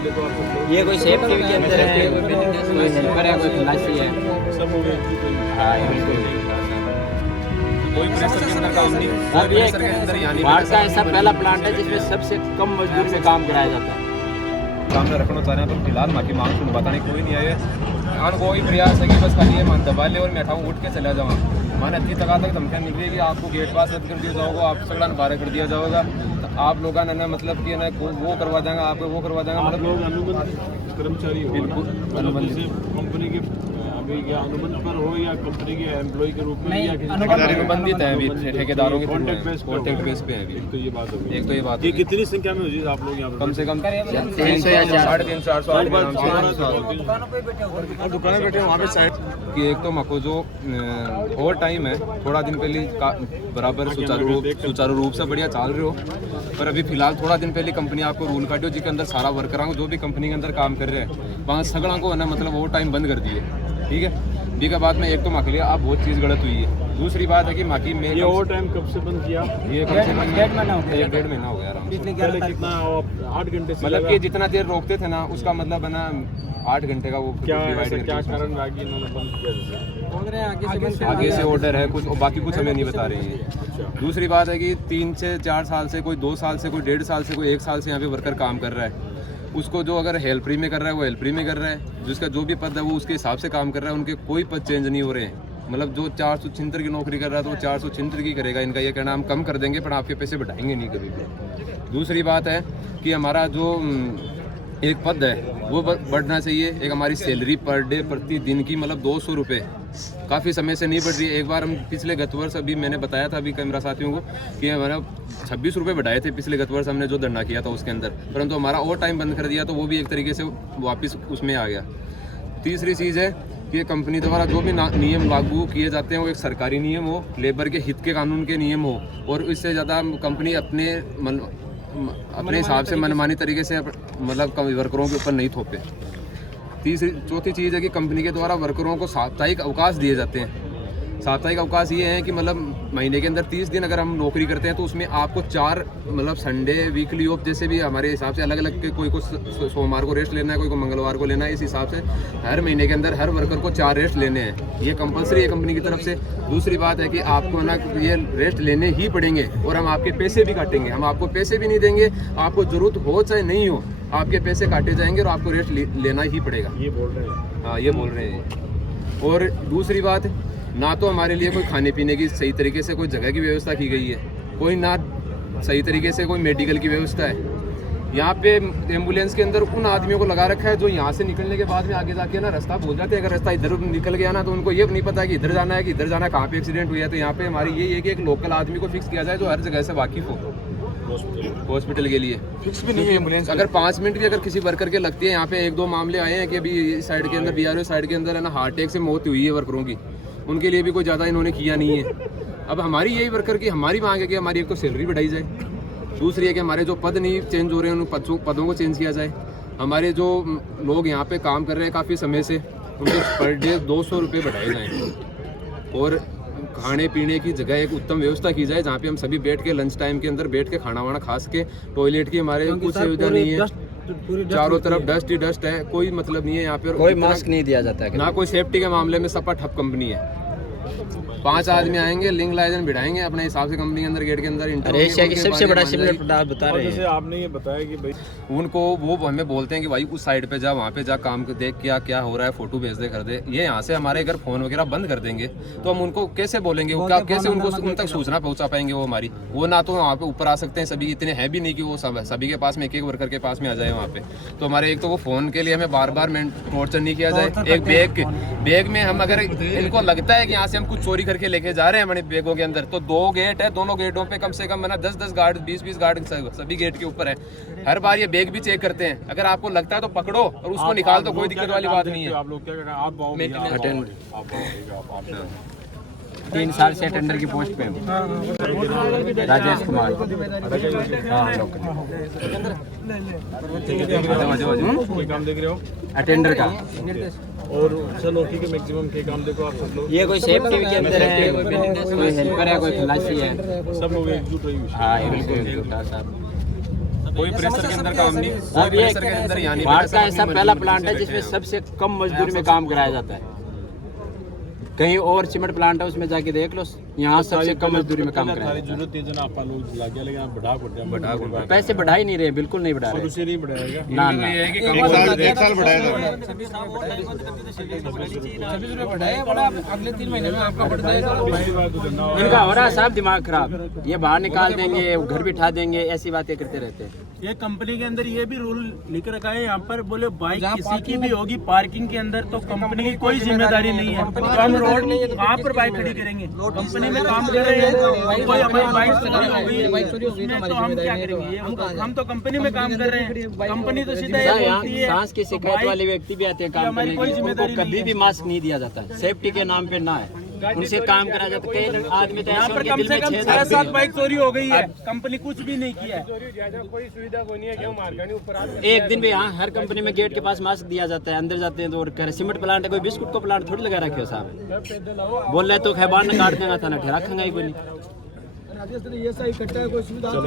काम देखो आप सब लोग। ये कोई सेफ्टी के अंदर है, कोई हेल्पर है, कोई खलासी है। सब लोग एकजुट हैं। हाँ बिल्कुल। कोई प्रेशर के अंदर काम नहीं, अब कोई ये प्रेशर के अंदर यानी भारत का ऐसा पहला प्लांट है जिसमें सबसे कम मजदूर में काम कराया जाता है। सामने रखना चाह रहे हैं तो फिलहाल माँ की मांग सुन बताने कोई नहीं आए। आन कोई प्रयास है कि बस खाली ये मान दबा ले और मैं उठाऊँ उठ के चला जाऊँ। माने अच्छी तक धमकियाँ मिल रही है कि आपको गेट पास रद्द कर दिया जाओगे, आप सगड़ा बारह कर दिया जाएगा, तो आप लोग ने मतलब कि ना वो करवा देंगे, आपको वो करवा देंगे। मतलब लोग अनुबंध कर्मचारी हो, बिल्कुल अनुबंध कंपनी के अभी क्या अनुबंध पर हो या कंपनी के एम्प्लॉय के रूप में या अनुबंधित है, अभी ठेकेदारों के कॉन्ट्रैक्ट बेस पे है अभी। तो ये बात होगी, एक तो ये बात है। कितनी संख्या में हो आप लोग यहाँ कम से कम 300 या 350 400 दुकानें बैठे वहाँ पे साइड कि एक तो मको जो ओवर टाइम है थोड़ा दिन पहले बराबर सुचारू रूप से बढ़िया चल रहे हो, पर अभी फिलहाल थोड़ा दिन पहले कंपनी आपको रूल काटियो जिसके अंदर सारा वर्करां जो भी कंपनी के अंदर काम कर रहे हैं वहाँ सगड़ा को है ना मतलब ओवर टाइम बंद कर दिए। ठीक है, बी का बाद में एक तो माँ के लिए आप बहुत चीज़ गलत हुई है। दूसरी बात है कि माँ की में ये ओवर टाइम कब से बंद किया? ये कम से कम 1.5 महीना हो गया आराम से। कितना 8 घंटे से मतलब कि जितना देर रोकते थे ना उसका मतलब है ना 8 घंटे का वो क्या कारण आगे इन्होंने बंद किया? आगे से ऑर्डर है कुछ और बाकी कुछ हमें नहीं बता रहे हैं। दूसरी बात है कि 3 से 4 साल से, कोई 2 साल से, कोई 1.5 साल से, कोई 1 साल से यहाँ पे वर्कर काम कर रहा है। उसको जो अगर हेल्परी में कर रहा है वो हेल्परी में कर रहा है, जिसका जो भी पद है वो उसके हिसाब से काम कर रहा है। उनके कोई पद चेंज नहीं हो रहे हैं। मतलब जो 476 की नौकरी कर रहा है तो वो 476 की करेगा। इनका ये कहना हम कम कर देंगे पर आपके पैसे बढ़ाएंगे नहीं कभी भी। दूसरी बात है कि हमारा जो एक पद है वो बढ़ना चाहिए। एक हमारी सैलरी पर डे प्रतिदिन की मतलब 200 रुपये काफ़ी समय से नहीं बढ़ रही है। एक बार हम पिछले गत वर्ष अभी मैंने बताया था अभी कैमरा साथियों को कि हमारा 26 रुपये बढ़ाए थे पिछले गत वर्ष हमने जो धरना किया था उसके अंदर, परंतु हमारा ओवर टाइम बंद कर दिया तो वो भी एक तरीके से वापस उसमें आ गया। तीसरी चीज़ है कि कंपनी द्वारा जो भी नियम लागू किए जाते हैं वो एक सरकारी नियम हो, लेबर के हित के कानून के नियम हो और इससे ज़्यादा कंपनी अपने हिसाब से मनमानी तरीके से मतलब वर्करों के ऊपर नहीं थोपे। चौथी चीज़ है कि कंपनी के द्वारा वर्करों को साप्ताहिक अवकाश दिए जाते हैं। साप्ताहिक अवकाश ये है कि मतलब महीने के अंदर 30 दिन अगर हम नौकरी करते हैं तो उसमें आपको 4 मतलब संडे वीकली ऑफ जैसे भी हमारे हिसाब से अलग अलग के कोई को सोमवार को रेस्ट लेना है, कोई को मंगलवार को लेना है। इस हिसाब से हर महीने के अंदर हर वर्कर को 4 रेस्ट लेने हैं। ये कंपलसरी है कंपनी की तरफ से। दूसरी बात है कि आपको ना ये रेस्ट लेने ही पड़ेंगे और हम आपके पैसे भी काटेंगे। हम आपको पैसे भी नहीं देंगे, आपको ज़रूरत हो चाहे नहीं हो आपके पैसे काटे जाएंगे और आपको रेस्ट लेना ही पड़ेगा। ये बोल रहे हैं, हाँ ये बोल रहे हैं। और दूसरी बात, ना तो हमारे लिए कोई खाने पीने की सही तरीके से कोई जगह की व्यवस्था की गई है, कोई ना सही तरीके से कोई मेडिकल की व्यवस्था है। यहाँ पे एम्बुलेंस के अंदर उन आदमियों को लगा रखा है जो यहाँ से निकलने के बाद में आगे जाके ना रास्ता भूल जाते हैं। अगर रास्ता इधर निकल गया ना तो उनको ये नहीं पता कि इधर जाना है कि इधर जाना है, कहाँ पे एक्सीडेंट हुआ है। तो यहाँ पे हमारी यही है कि एक लोकल आदमी को फिक्स किया जाए जो हर जगह से वाकिफ हो हॉस्पिटल के लिए। फिक्स भी नहीं है एम्बुलेंस। अगर 5 मिनट भी अगर किसी वर्कर के लगती है, यहाँ पे 1-2 मामले आए हैं कि अभी इस साइड के अंदर BRO साइड के अंदर है ना हार्ट अटैक से मौत हुई है वर्करों की, उनके लिए भी कोई ज़्यादा इन्होंने किया नहीं है। अब हमारी यही वर्कर की हमारी मांग है कि हमारी एक तो सैलरी बढ़ाई जाए, दूसरी है कि हमारे जो पद नहीं चेंज हो रहे हैं उन पदों को चेंज किया जाए। हमारे जो लोग यहाँ पे काम कर रहे हैं काफ़ी समय से उनको पर डे 200 रुपये बढ़ाए जाएँ और खाने पीने की जगह एक उत्तम व्यवस्था की जाए जहाँ पे हम सभी बैठ के लंच टाइम के अंदर बैठ के खाना वाना खा सके। टॉयलेट की हमारे कुछ सुविधा नहीं है, चारों तरफ डस्ट ही डस्ट है, कोई मतलब नहीं है यहाँ पे। कोई मास्क नहीं दिया जाता है, ना कोई सेफ्टी के मामले में सपा ठप कंपनी है। 5 आदमी आएंगे, लिंक लाइजन बिठाएंगे अपने हिसाब से कंपनी के अंदर गेट के अंदर। एशिया की सबसे बड़ा शिमला प्लांट बता रहे हैं। जैसे आपने ये बताया कि भाई उनको वो हमें बोलते हैं कि भाई उस साइड पे जा, वहाँ पे जा, काम देख क्या हो रहा है, फोटो भेज दे कर दे। ये यहाँ से हमारे अगर फोन वगैरह बंद कर देंगे तो हम उनको कैसे बोलेंगे, वो क्या कैसे उनको उन तक सूचना पहुँचा पाएंगे वो हमारी। वो ना तो वहाँ पे ऊपर आ सकते हैं, सभी इतने हैं भी नहीं कि वो सभी के पास में एक वर्कर के पास में आ जाए वहाँ पे। तो हमारे एक तो वो फोन के लिए हमें बार बार टॉर्चर नहीं किया जाए। एक बैग में हम अगर इनको लगता है कि यहाँ से हम कुछ चोरी करके लेके जा रहे हैं अपने बैगों के अंदर, तो 2 गेट है, दोनों गेटों पे कम से कम 10-10 गार्ड 20-20 गार्ड सभी गेट के ऊपर है। हर बार ये बैग भी चेक करते हैं। अगर आपको लगता है तो पकड़ो और उसको निकाल दो, कोई दिक्कत वाली बात नहीं है। आप लोग क्या आप 3 साल से टेंडर की पोस्ट पे राजेश कुमार। काम देख रहे हो अटेंडर का और चलो ठीक है। मैक्सिमम के काम देखो आप सब लोग। ये कोई सेफ्टी के अंदर है, कोई हेल्पर है, कोई खलासी है, सब लोग एकजुट रही। हाँ बिल्कुल साहब। कोई प्रेशर के अंदर काम नहीं, अब कोई ये प्रेशर के अंदर यहाँ नहीं। भारत का ऐसा पहला प्लांट है जिसमें सबसे कम मजदूरी में काम कराया जाता है। कहीं और सीमेंट प्लांट है उसमें जाके देख लो, यहाँ सबसे कम मजदूरी में काम कराया जाता है। पैसे बढ़ा ही नहीं रहे, बिल्कुल नहीं बढ़ा रहे ना ना। ये है कि कम एक साल बढ़ाया अगले 3 महीने में आपका बढ़ जाएगा। इनका हो रहा है साहब दिमाग खराब, ये बाहर निकाल देंगे, घर बिठा देंगे, ऐसी बातें करते रहते हैं। ये कंपनी के अंदर ये भी रूल लिख रखा है यहाँ पर, बोले बाइक किसी की भी होगी पार्किंग के अंदर तो कंपनी की कोई जिम्मेदारी नहीं है। तो हम रोड कहाँ पर बाइक खड़ी करेंगे? कंपनी में काम कर रहे हैं, कोई हमारी बाइक चोरी हो गई उसमें तो हम क्या करेंगे? हम तो कंपनी में काम कर रहे हैं, कंपनी तो सीधा ये बोलती है। सांस की शिकायत वाले व्यक्ति भी आते हैं काम करने के लिए, उनको कभी भी मास्क नहीं दिया जाता है, सेफ्टी के नाम पे ना है, उनसे काम कराया जाता है। कई आदमी तो यहाँ ऐसे पर उनके कम दिल से में कम छेद 6-7 आते हैं। बाइक चोरी हो गई है, कंपनी कुछ भी नहीं किया है। एक दिन भी यहाँ हर कंपनी में गेट के पास मास्क दिया जाता है, अंदर जाते हैं तो और कह रहे सीमेंट प्लांट है, कोई बिस्कुट को प्लांट थोड़ी लगा रखे हो साहब। बोल रहे तो खैबान काट देना था ना, ठहरा खंगा ही कोई नहीं।